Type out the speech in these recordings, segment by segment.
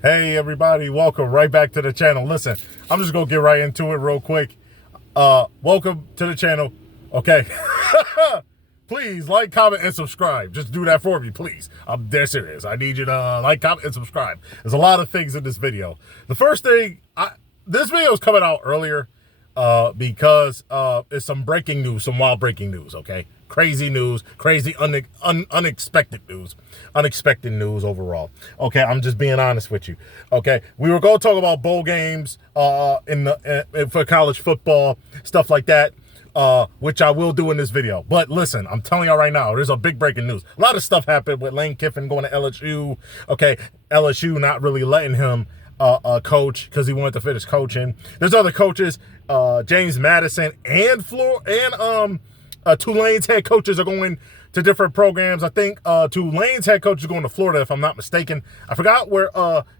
Hey everybody, welcome right back to the channel. Listen, I'm just gonna get right into it real quick. Welcome to the channel. Okay. Please like, comment, and subscribe. Just do that for me, please. I'm dead serious. I need you to like, comment, and subscribe. There's a lot of things in this video. The first thing, this video is coming out earlier because it's some breaking news, some wild breaking news, okay? Crazy news, crazy unexpected news, unexpected news overall. Okay, I'm just being honest with you. Okay, we were going to talk about bowl games for college football, stuff like that, which I will do in this video. But listen, I'm telling y'all right now, there's a big breaking news. A lot of stuff happened with Lane Kiffin going to LSU. Okay, LSU not really letting him coach because he wanted to finish coaching. There's other coaches, James Madison and Tulane's head coaches are going to different programs. I think Tulane's head coach is going to Florida, if I'm not mistaken. I forgot where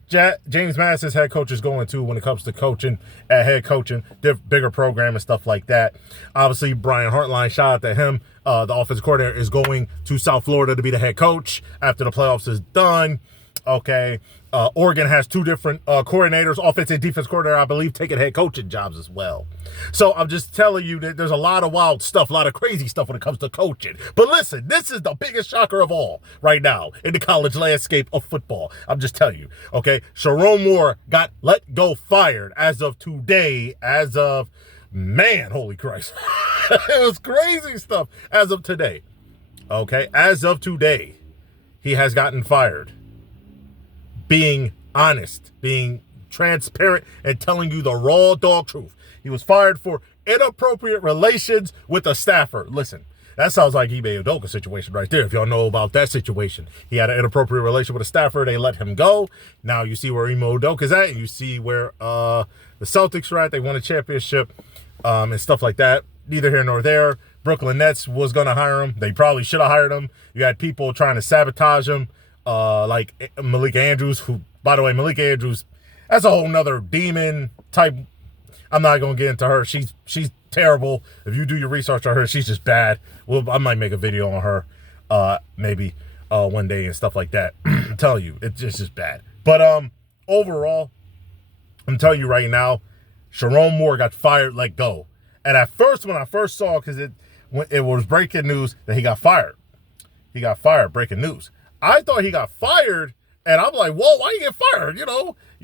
James Madison's head coach is going to when it comes to coaching, head coaching, bigger program and stuff like that. Obviously, Brian Hartline, shout out to him. The offensive coordinator is going to South Florida to be the head coach after the playoffs is done. Okay. Oregon has two different coordinators, offensive and defense coordinator, I believe, taking head coaching jobs as well. So I'm just telling you that there's a lot of wild stuff, a lot of crazy stuff when it comes to coaching. But listen, this is the biggest shocker of all right now in the college landscape of football. I'm just telling you, okay? Sharon Moore got let go, fired as of today, man, holy Christ. It was crazy stuff as of today, okay? As of today, he has gotten fired. Being honest, being transparent, and telling you the raw dog truth. He was fired for inappropriate relations with a staffer. Listen, that sounds like Ime Udoka's situation right there. If y'all know about that situation, he had an inappropriate relation with a staffer. They let him go. Now you see where Ime Udoka's at, and you see where the Celtics are at. They won a championship and stuff like that. Neither here nor there. Brooklyn Nets was going to hire him. They probably should have hired him. You had people trying to sabotage him. Like Malika Andrews, who, by the way, Malika Andrews, that's a whole nother demon type. I'm not going to get into her. She's terrible. If you do your research on her, she's just bad. Well, I might make a video on her, maybe, one day and stuff like that. I'm telling you, it's just bad. But, overall, I'm telling you right now, Sharon Moore got fired, let go. And at first, when I first saw, because it was breaking news that he got fired. He got fired, breaking news. I thought he got fired, and I'm like, whoa, why you get fired? You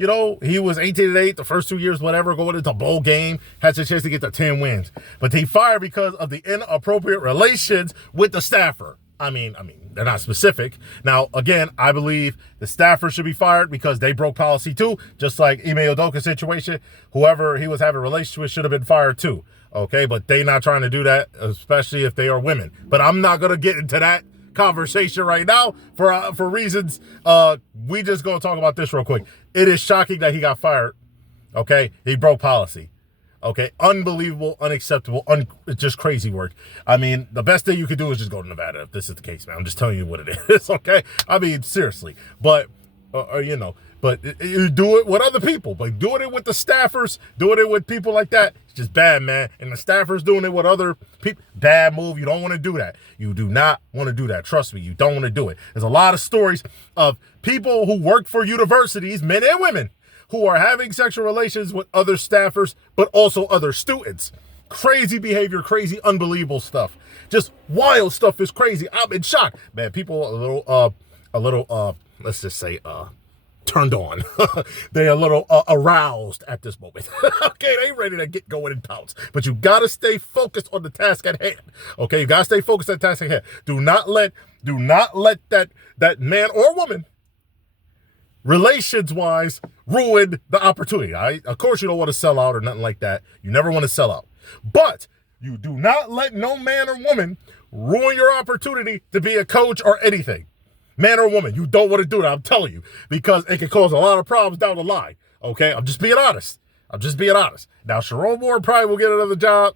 know, he was 18-8 the first 2 years, whatever, going into bowl game, has a chance to get the 10 wins. But he fired because of the inappropriate relations with the staffer. I mean, they're not specific. Now, again, I believe the staffer should be fired because they broke policy too, just like Ime Udoka's situation. Whoever he was having a relationship with should have been fired too. Okay, but they not trying to do that, especially if they are women. But I'm not going to get into that conversation right now for reasons. We just gonna talk about this real quick. It is shocking that he got fired. Okay, he broke policy. Okay, unbelievable, unacceptable, it's just crazy work. I mean, the best thing you could do is just go to Nevada if this is the case, man. I'm just telling you what it is. Okay, I mean, seriously. But you know, but you do it with other people, but doing it with the staffers, doing it with people like that, it's just bad, man. And the staffers doing it with other people, bad move. You don't want to do that. You do not want to do that. Trust me, you don't want to do it. There's a lot of stories of people who work for universities, men and women, who are having sexual relations with other staffers, but also other students. Crazy behavior, crazy, unbelievable stuff. Just wild stuff is crazy. I'm in shock, man. People a little, let's just say, turned on. They're a little aroused at this moment. Okay, they ready to get going and pounce. But you gotta stay focused on the task at hand. Okay, you gotta stay focused on the task at hand. Do not let that man or woman, relations-wise, ruin the opportunity. Of course, you don't want to sell out or nothing like that. You never want to sell out. But you do not let no man or woman ruin your opportunity to be a coach or anything. Man or woman, you don't want to do that, I'm telling you, because it can cause a lot of problems down the line, okay? I'm just being honest. Now, Sharon Moore probably will get another job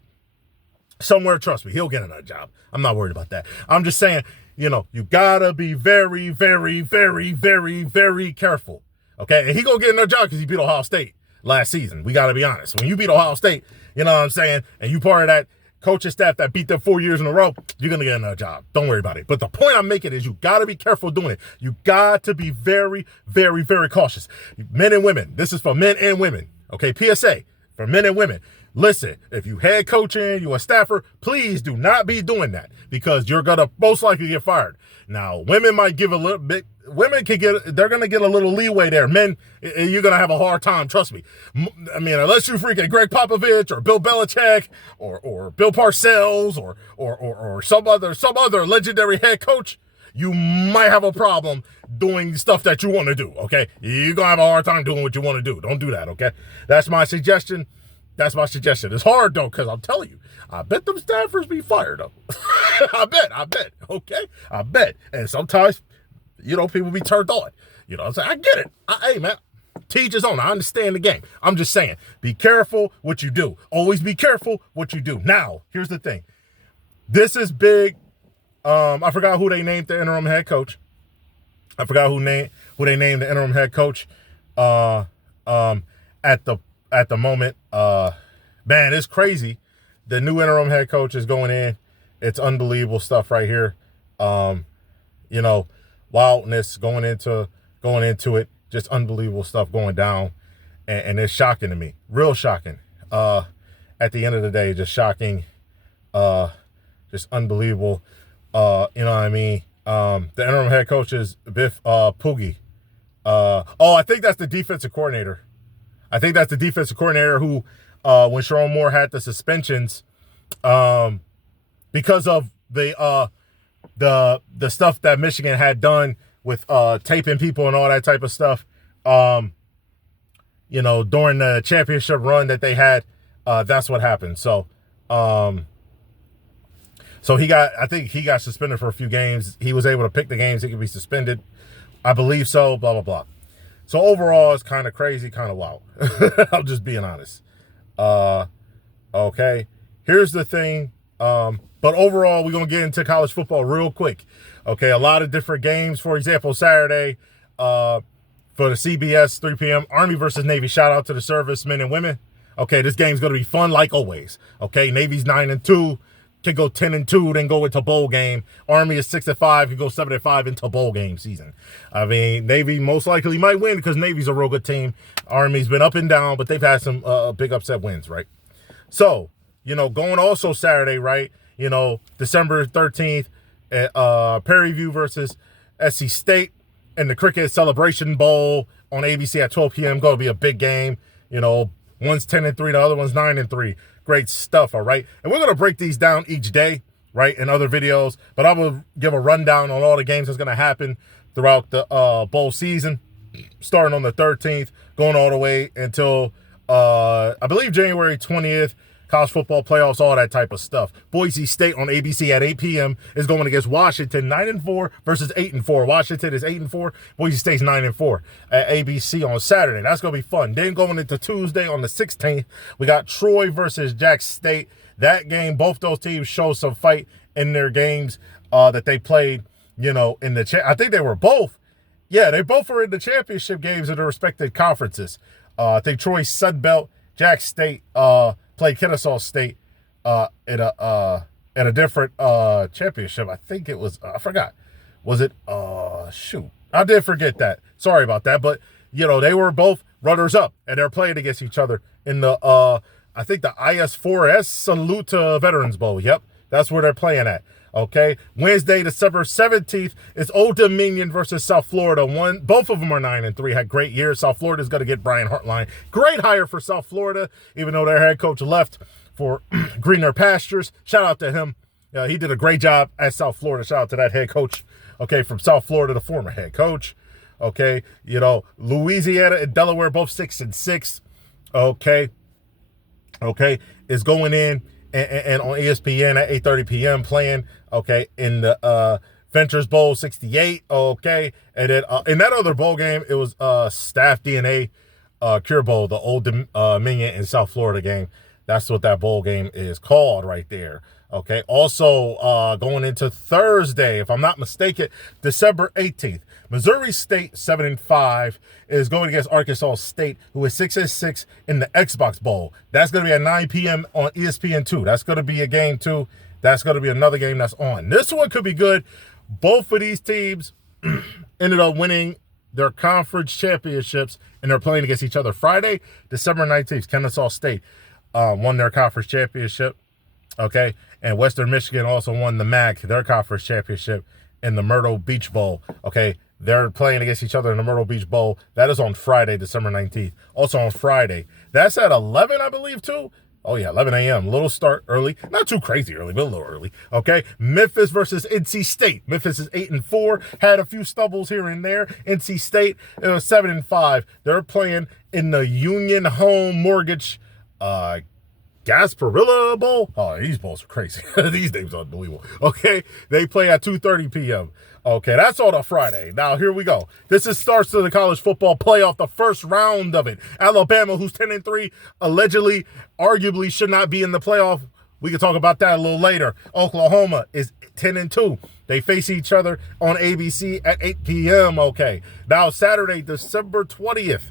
somewhere. Trust me, he'll get another job. I'm not worried about that. I'm just saying, you know, you got to be very, very, very, very, very careful, okay? And he going to get another job because he beat Ohio State last season. We got to be honest. When you beat Ohio State, you know what I'm saying, and you part of that coaching staff that beat them 4 years in a row, you're going to get another job. Don't worry about it. But the point I'm making is you got to be careful doing it. You got to be very, very, very cautious. Men and women. This is for men and women. Okay, PSA for men and women. Listen, if you head coaching, you a staffer, please do not be doing that because you're going to most likely get fired. Now, women might give a little bit, they're going to get a little leeway there. Men, you're going to have a hard time, trust me. I mean, unless you freaking Greg Popovich or Bill Belichick or Bill Parcells or some other legendary head coach, you might have a problem doing stuff that you want to do, okay? You're going to have a hard time doing what you want to do. Don't do that, okay? That's my suggestion. It's hard, though, because I'm telling you, I bet them staffers be fired, though. I bet, okay? I bet. And sometimes, people be turned on. I'm saying? I get it. Hey, man, teach his own. I understand the game. I'm just saying, be careful what you do. Always be careful what you do. Now, here's the thing. This is big. I forgot who they named the interim head coach. At the moment. Man, it's crazy. The new interim head coach is going in. It's unbelievable stuff right here. Wildness going into it. Just unbelievable stuff going down. And it's shocking to me. Real shocking. At the end of the day, just shocking. Just unbelievable. You know what I mean? The interim head coach is Biff Poogie. I think that's the defensive coordinator. Who, when Sharon Moore had the suspensions, because of the stuff that Michigan had done with taping people and all that type of stuff, during the championship run that they had, that's what happened. So I think he got suspended for a few games. He was able to pick the games he could be suspended. I believe so, blah, blah, blah. So overall, it's kind of crazy, kind of wild. I'm just being honest. Okay. Here's the thing. But overall, we're going to get into college football real quick. Okay. A lot of different games. For example, Saturday, for the CBS 3 p.m. Army versus Navy. Shout out to the servicemen and women. Okay. This game's going to be fun like always. Okay. Navy's 9-2. Can go 10-2, then go into bowl game. Army is 6-5, can go 7-5 into bowl game season. I mean, Navy most likely might win because Navy's a real good team. Army's been up and down, but they've had some big upset wins, right? So, going also Saturday, right? December 13th, Perryview versus SC State in the Cricket Celebration Bowl on ABC at 12 p.m. Going to be a big game. One's 10-3, the other one's 9-3. Great stuff, all right? And we're going to break these down each day, right, in other videos. But I will give a rundown on all the games that's going to happen throughout the bowl season, starting on the 13th, going all the way until, I believe, January 20th, college football playoffs, all that type of stuff. Boise State on ABC at 8 p.m. is going against Washington, 9-4 versus 8-4. Washington is 8-4. Boise State's 9-4 at ABC on Saturday. That's going to be fun. Then going into Tuesday on the 16th, we got Troy versus Jack State. That game, both those teams show some fight in their games that they played, in the I think they were both. Yeah, they both were in the championship games in their respective conferences. I think Troy Sunbelt, Jack State, played Kennesaw State in a different championship. I think it was, I forgot. Was it, shoot. I did forget that. Sorry about that. But, they were both runners up and they're playing against each other in the, I think the IS4S Salute to Veterans Bowl. Yep. That's where they're playing at. Okay. Wednesday, December 17th is Old Dominion versus South Florida. Both of them are 9-3, had great years. South Florida's going to get Brian Hartline. Great hire for South Florida, even though their head coach left for greener pastures. Shout out to him. He did a great job at South Florida. Shout out to that head coach. Okay. From South Florida, the former head coach. Okay. Louisiana and Delaware, both 6-6. Okay. Is going in and on ESPN at 8:30 p.m. playing, in the Ventures Bowl 68, and then in that other bowl game, it was Staff DNA Cure Bowl, the Old Dominion in South Florida game. That's what that bowl game is called right there. Okay. Also, going into Thursday, if I'm not mistaken, December 18th, Missouri State, 7-5, is going against Arkansas State, who is 6-6 in the Xbox Bowl. That's going to be at 9 p.m. on ESPN2. That's going to be a game, too. That's going to be another game that's on. This one could be good. Both of these teams ended up winning their conference championships, and they're playing against each other Friday, December 19th. Kennesaw State won their conference championship, okay? And Western Michigan also won the MAC, their conference championship, in the Myrtle Beach Bowl, okay? They're playing against each other in the Myrtle Beach Bowl. That is on Friday, December 19th. Also on Friday. That's at 11, I believe, too. Oh, yeah, 11 a.m. Little start early. Not too crazy early, but a little early. Okay, Memphis versus NC State. Memphis is 8-4. Had a few stumbles here and there. NC State, it was 7-5. They're playing in the Union Home Mortgage Gasparilla Bowl. Oh, these bowls are crazy. These names are unbelievable. Okay, they play at 2:30 p.m. Okay, that's on a Friday. Now, here we go. This is starts to the college football playoff, the first round of it. Alabama, who's 10-3, allegedly, arguably should not be in the playoff. We can talk about that a little later. Oklahoma is 10-2. They face each other on ABC at 8 p.m. Okay, now Saturday, December 20th.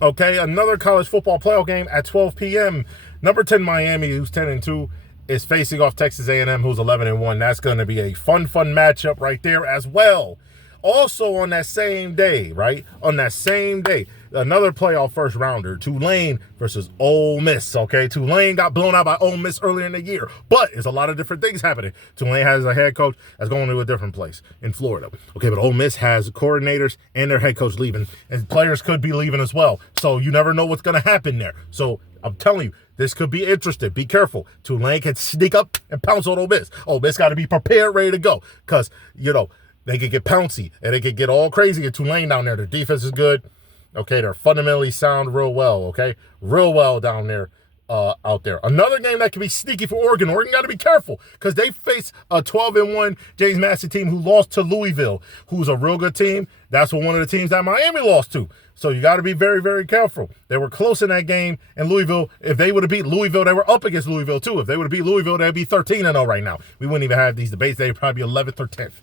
Okay, another college football playoff game at 12 p.m. Number 10 Miami, who's 10-2, is facing off Texas A&M, who's 11-1. That's going to be a fun matchup right there as well. Also on that same day, right? On that same day, another playoff first rounder, Tulane versus Ole Miss, okay? Tulane got blown out by Ole Miss earlier in the year, but there's a lot of different things happening. Tulane has a head coach that's going to a different place in Florida, okay? But Ole Miss has coordinators and their head coach leaving, and players could be leaving as well. So you never know what's going to happen there. So I'm telling you, this could be interesting. Be careful. Tulane can sneak up and pounce on Ole Miss. Ole Miss got to be prepared, ready to go, because, you know, they could get pouncy, and they could get all crazy at Tulane down there. Their defense is good. Okay, they're fundamentally sound real well, okay? Real well down there, out there. Another game that can be sneaky for Oregon. Oregon got to be careful because they face a 12-1 James Madison team who lost to Louisville, who's a real good team. That's one of the teams that Miami lost to. So you got to be very, very careful. They were close in that game in Louisville. If they would have beat Louisville, they were up against Louisville too. If they would have beat Louisville, they'd be 13-0 right now. We wouldn't even have these debates. They'd probably be 11th or 10th,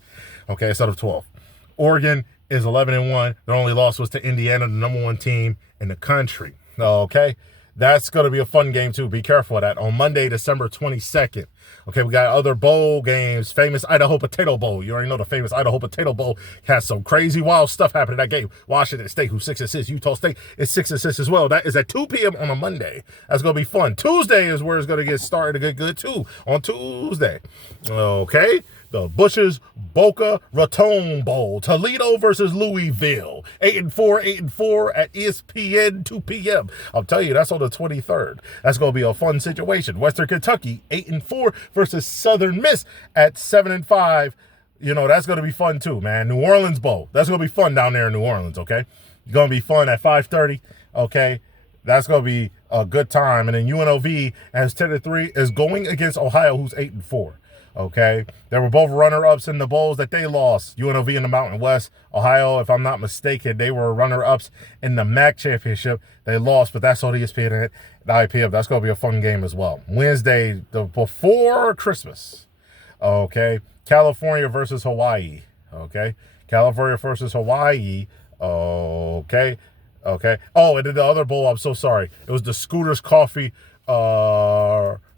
okay, instead of 12th. Oregon is 11-1. Their only loss was to Indiana, the number 1 team in the country, okay? That's going to be a fun game, too. Be careful of that. On Monday, December 22nd. Okay, we got other bowl games. Famous Idaho Potato Bowl. You already know the famous Idaho Potato Bowl has some crazy, wild stuff happening in that game. Washington State, who's 6-6. Utah State is 6-6 as well. That is at 2 p.m. on a Monday. That's going to be fun. Tuesday is where it's going to get started to get good, too. On Tuesday. Okay. The Bush's Boca Raton Bowl. Toledo versus Louisville. 8-4 at ESPN, 2 p.m. I'll tell you, that's on the 23rd. That's going to be a fun situation. Western Kentucky, 8-4 versus Southern Miss at 7-5. You know, that's going to be fun too, man. New Orleans Bowl. That's going to be fun down there in New Orleans, okay? It's going to be fun at 5:30, okay? That's going to be a good time. And then UNLV, as 10-3, is going against Ohio, who's 8-4. Okay, they were both runner-ups in the bowls that they lost. UNLV in the Mountain West. Ohio, if I'm not mistaken, they were runner-ups in the MAC championship. They lost, but that's on ESPN at the IPF. That's going to be a fun game as well. Wednesday, before Christmas. Okay, California versus Hawaii. Okay, California versus Hawaii. Okay. Oh, and then the other bowl, I'm so sorry. It was the Scooters Coffee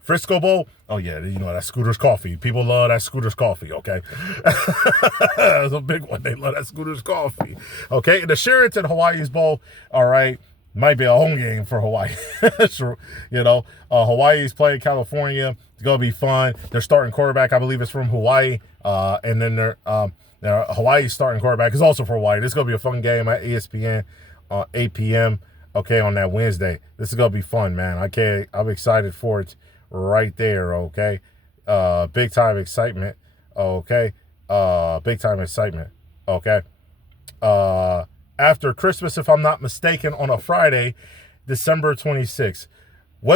Frisco Bowl. Oh, yeah, you know, that Scooters Coffee. People love that Scooters Coffee, okay? That's a big one. They love that Scooters Coffee. Okay, and the Sheraton Hawaii's Bowl, all right, might be a home game for Hawaii. You know, Hawaii's playing California. It's going to be fun. Their starting quarterback, I believe, is from Hawaii. And then their Hawaii's starting quarterback is also from Hawaii. This is going to be a fun game at ESPN 8 p.m., okay, on that Wednesday. This is going to be fun, man. I'm excited for it. Right there, okay? Big time excitement, okay? Big time excitement, okay? After Christmas, if I'm not mistaken, on a Friday, December 26th,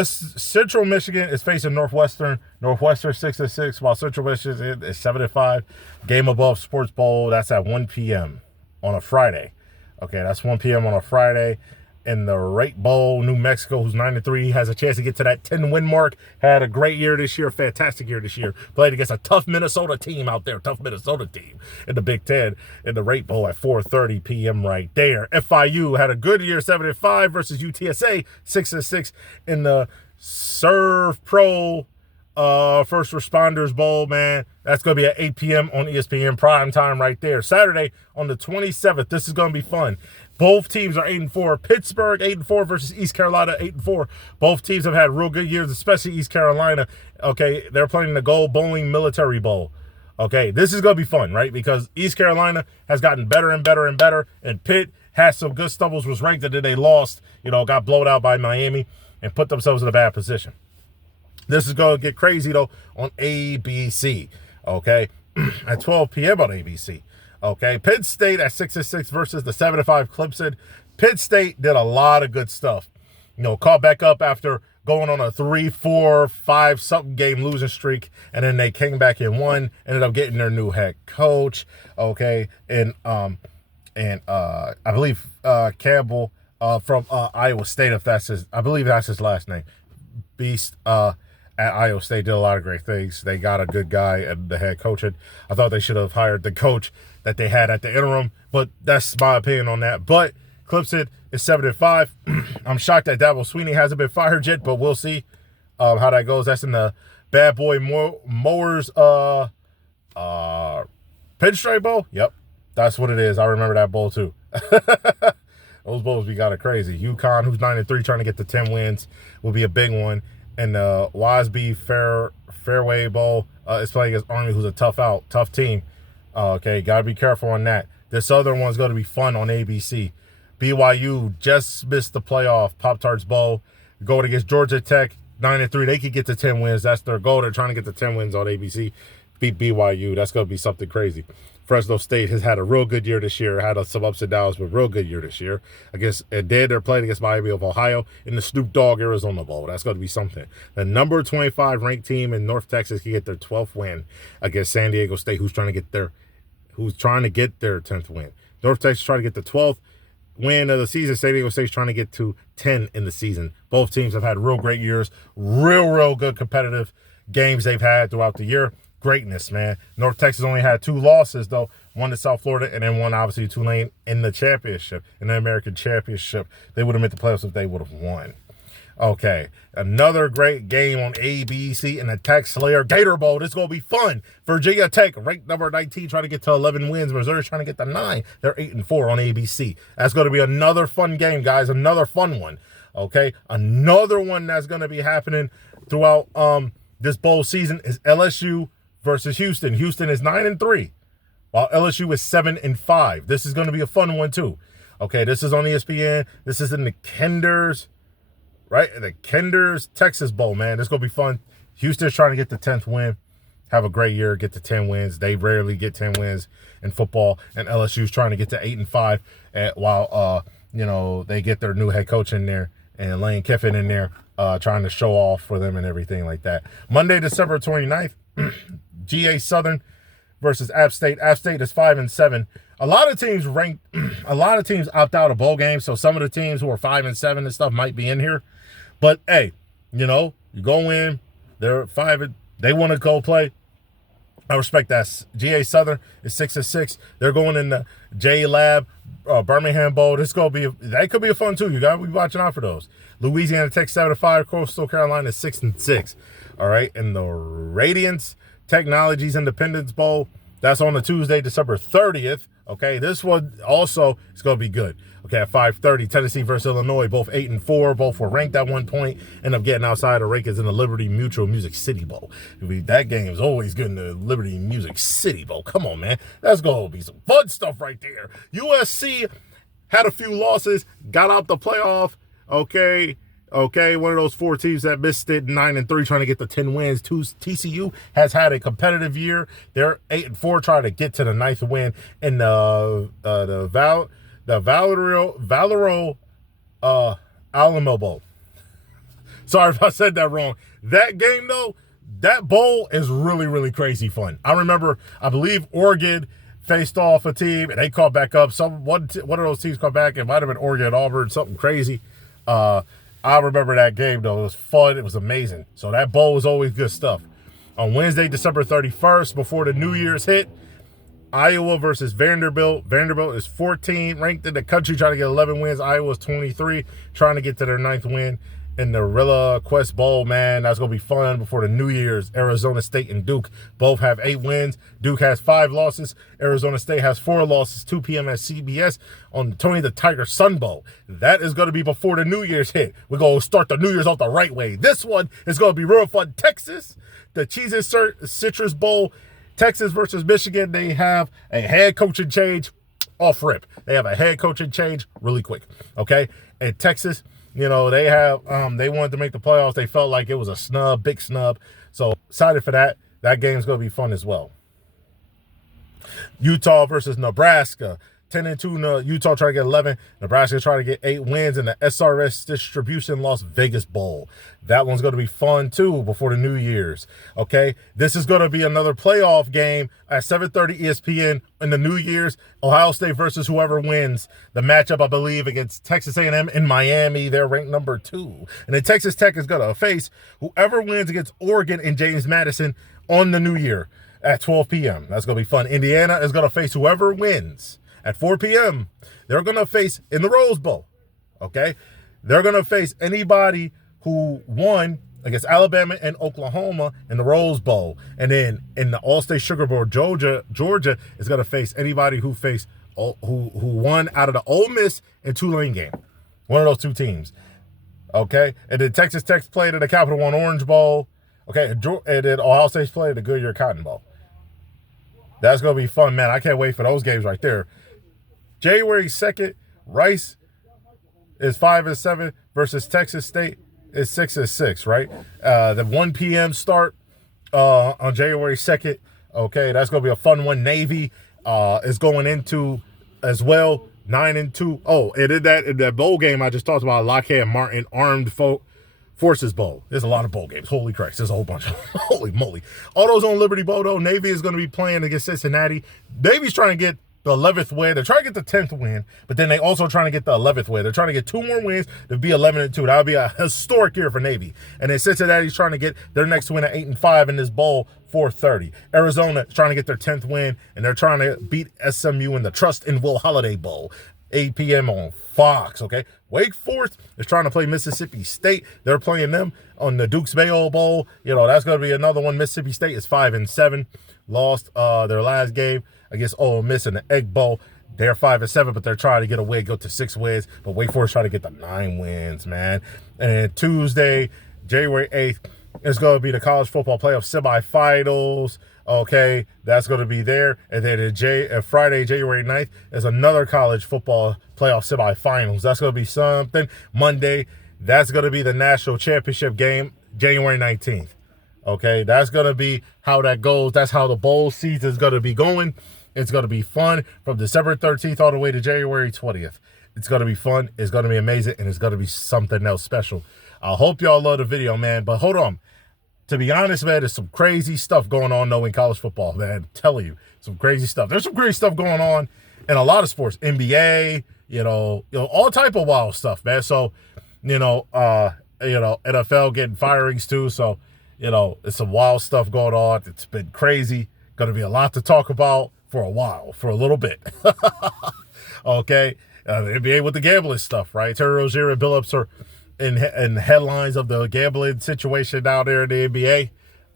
Central Michigan is facing Northwestern. Northwestern 6-6, while Central Michigan is 7-5. Game Above Sports Bowl, that's at 1 p.m. on a Friday. Okay, that's 1 p.m. on a Friday. in the Rate Bowl. New Mexico, who's 9-3, has a chance to get to that 10-win mark. Had a great year this year, fantastic year this year. Played against a tough Minnesota team out there, tough Minnesota team in the Big Ten in the Rate Bowl at 4:30 p.m. right there. FIU had a good year, 7-5 versus UTSA, 6-6 in the Serve Pro First Responders Bowl, man. That's going to be at 8 p.m. on ESPN prime time right there. Saturday on the 27th. This is going to be fun. Both teams are 8-4. Pittsburgh 8-4 versus East Carolina 8-4. Both teams have had real good years, especially East Carolina. Okay, they're playing the Gold Bowling Military Bowl. Okay, this is going to be fun, right? Because East Carolina has gotten better and better and better, and Pitt has some good stumbles, was ranked, and then they lost, got blowed out by Miami and put themselves in a bad position. This is going to get crazy, though, on ABC, okay, at 12 p.m. on ABC. Okay, Penn State at 6-6 versus the 7-5 Clemson. Penn State did a lot of good stuff. Caught back up after going on a 3-4-5 something game losing streak, and then they came back and won. Ended up getting their new head coach. Okay, and I believe Campbell from Iowa State, I believe that's his last name. Beast at Iowa State did a lot of great things. They got a good guy at the head coaching. I thought they should have hired the coach that they had at the interim, but that's my opinion on that. But Clemson is 7-5. I'm shocked that Dabo Swinney hasn't been fired yet, but we'll see how that goes. That's in the Bad Boy Mowers Pinstripe Bowl. Yep, that's what it is. I remember that bowl too. Those bowls be kind of crazy. UConn, who's 9-3, trying to get to 10 wins, will be a big one. And the Wasby Fairway Bowl is playing against Army, who's a tough team. Okay, got to be careful on that. This other one's going to be fun on ABC. BYU just missed the playoff. Pop-Tarts Bowl going against Georgia Tech, 9-3. They could get to 10 wins. That's their goal. They're trying to get to 10 wins on ABC. Beat BYU. That's going to be something crazy. Fresno State has had a real good year this year. Had some ups and downs, but real good year this year. I guess they're playing against Miami of Ohio in the Snoop Dogg Arizona Bowl. That's going to be something. The number 25 ranked team in North Texas can get their 12th win against San Diego State, who's trying to get their 10th win. North Texas trying to get the 12th win of the season. San Diego State's trying to get to 10 in the season. Both teams have had real great years, real good competitive games they've had throughout the year. Greatness, man. North Texas only had 2 losses, though. One to South Florida, and then one, obviously, Tulane in the championship, in the American Championship. They would have made the playoffs if they would have won. Okay, another great game on ABC in the Tech Slayer Gator Bowl. This is going to be fun. Virginia Tech, ranked number 19, trying to get to 11 wins. Missouri's trying to get to 9. They're 8-4 on ABC. That's going to be another fun game, guys. Another fun one. Okay, another one that's going to be happening throughout this bowl season is LSU versus Houston. Houston is 9-3, while LSU is 7-5. This is going to be a fun one too. Okay, this is on ESPN. This is in the Kenders, right? The Kenders Texas Bowl, man. This is going to be fun. Houston's trying to get the 10th win. Have a great year. Get to 10 wins. They rarely get 10 wins in football. And LSU's trying to get to 8-5 while they get their new head coach in there and Lane Kiffin in there trying to show off for them and everything like that. Monday, December 29th. GA Southern versus App State. App State is 5-7. A lot of teams opt out of bowl games, so some of the teams who are 5-7 and stuff might be in here. But hey, you go in, they're 5, they want to go play. I respect that. GA Southern is 6-6. They're going in the J Lab Birmingham Bowl. That could be a fun too. You got to be watching out for those. Louisiana Tech 7-5. Coastal Carolina is 6-6. All right, and the Radiance Technologies Independence Bowl, that's on the Tuesday, December 30th. Okay, this one also is going to be good. Okay, at 5:30, Tennessee versus Illinois, both 8-4, both were ranked at one point, end up getting outside of rankings in the Liberty Mutual Music City Bowl. That game is always good in the Liberty Music City Bowl. Come on, man. That's going to be some fun stuff right there. USC had a few losses, got out the playoff. Okay, one of those 4 teams that missed it, 9-3, trying to get the 10 wins. TCU has had a competitive year. They're 8-4, trying to get to the 9th win in the Valero Alamo Bowl. Sorry if I said that wrong. That game, though, that bowl is really crazy fun. I believe Oregon faced off a team and they caught back up. One of those teams caught back. It might have been Oregon, Auburn, something crazy. I remember that game though. It was fun. It was amazing. So that bowl was always good stuff. On Wednesday, December 31st, before the New Year's hit, Iowa versus Vanderbilt. Vanderbilt is 14, ranked in the country, trying to get 11 wins. Iowa's 23, trying to get to their 9th win in the Rilla Quest Bowl, man. That's going to be fun before the New Year's. Arizona State and Duke both have 8 wins. Duke has 5 losses. Arizona State has 4 losses, 2 p.m. at CBS on Tony the Tiger Sun Bowl. That is going to be before the New Year's hit. We're going to start the New Year's off the right way. This one is going to be real fun. Texas, the Cheez-It Citrus Bowl. Texas versus Michigan, they have a head coaching change off rip. They have a head coaching change really quick, okay? And Texas, you know, they wanted to make the playoffs. They felt like it was a snub, big snub. So excited for that. That game's going to be fun as well. Utah versus Nebraska. 10-2, Utah trying to get 11. Nebraska trying to get 8 wins in the SRS Distribution Las Vegas Bowl. That one's going to be fun, too, before the New Year's. Okay? This is going to be another playoff game at 7:30 ESPN in the New Year's. Ohio State versus whoever wins the matchup, I believe, against Texas A&M in Miami. They're ranked number 2. And then Texas Tech is going to face whoever wins against Oregon and James Madison on the New Year at 12 p.m. That's going to be fun. Indiana is going to face whoever wins at 4 p.m., they're going to face in the Rose Bowl, okay? They're going to face anybody who won against Alabama and Oklahoma in the Rose Bowl. And then in the All-State Sugar Bowl, Georgia is going to face anybody who won out of the Ole Miss and Tulane game. One of those 2 teams, okay? And then Texas Tech played at the Capital One Orange Bowl, okay? And then Ohio State's played at the Goodyear Cotton Bowl. That's going to be fun, man. I can't wait for those games right there. January 2nd, Rice is 5-7 versus Texas State is 6-6, right? The 1 p.m. start on January 2nd. Okay, that's going to be a fun one. Navy is going into as well 9-2. Oh, and in that bowl game I just talked about, Lockheed Martin Armed Forces Bowl. There's a lot of bowl games. Holy Christ, there's a whole bunch. Holy moly. All those on Liberty Bowl, though. Navy is going to be playing against Cincinnati. Navy's trying to get the 11th win. They're trying to get the 10th win, but then they also trying to get the 11th win. They're trying to get 2 more wins to be 11-2. That would be a historic year for Navy. And then Cincinnati's trying to get their next win at 8-5 in this bowl, 4:30. Arizona is trying to get their 10th win, and they're trying to beat SMU in the Trust and Will Holiday Bowl, 8 p.m. on Fox, okay? Wake Forest is trying to play Mississippi State. They're playing them on the Dukes Mayo Bowl. You know, that's going to be another one. Mississippi State is 5-7. Lost their last game against Ole Miss in the Egg Bowl. They're 5-7, but they're trying to get away, go to 6 wins. But Wake Forest trying to get the 9 wins, man. And then Tuesday, January 8th, is going to be the college football playoff semifinals. Okay, that's going to be there. And then Friday, January 9th, is another college football playoff semifinals. That's going to be something. Monday, that's going to be the national championship game, January 19th. Okay, that's going to be how that goes. That's how the bowl season is going to be going. It's going to be fun from December 13th all the way to January 20th. It's going to be fun. It's going to be amazing. And it's going to be something else special. I hope y'all love the video, man. But hold on. To be honest, man, there's some crazy stuff going on, though, in college football, man. I'm telling you, some crazy stuff. There's some crazy stuff going on in a lot of sports. NBA, you know, all type of wild stuff, man. So, NFL getting firings, too. So, it's some wild stuff going on. It's been crazy. Going to be a lot to talk about for a while, for a little bit. Okay. The NBA with the gambling stuff, right? Terry Rozier and Billups are in headlines of the gambling situation down there in the NBA.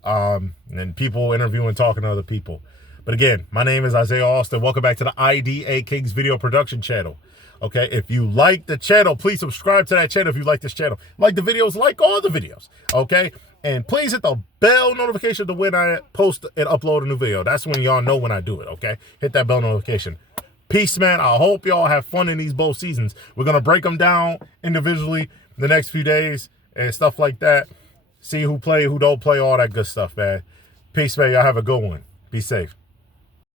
And people interviewing, talking to other people. But again, my name is Isaiah Austin. Welcome back to the IDA Kings video production channel. Okay, if you like the channel, please subscribe to that channel if you like this channel. Like the videos, like all the videos. Okay? And please hit the bell notification to when I post and upload a new video. That's when y'all know when I do it, okay? Hit that bell notification. Peace, man. I hope y'all have fun in these bowl seasons. We're going to break them down individually the next few days and stuff like that. See who play, who don't play, all that good stuff, man. Peace, man. Y'all have a good one. Be safe.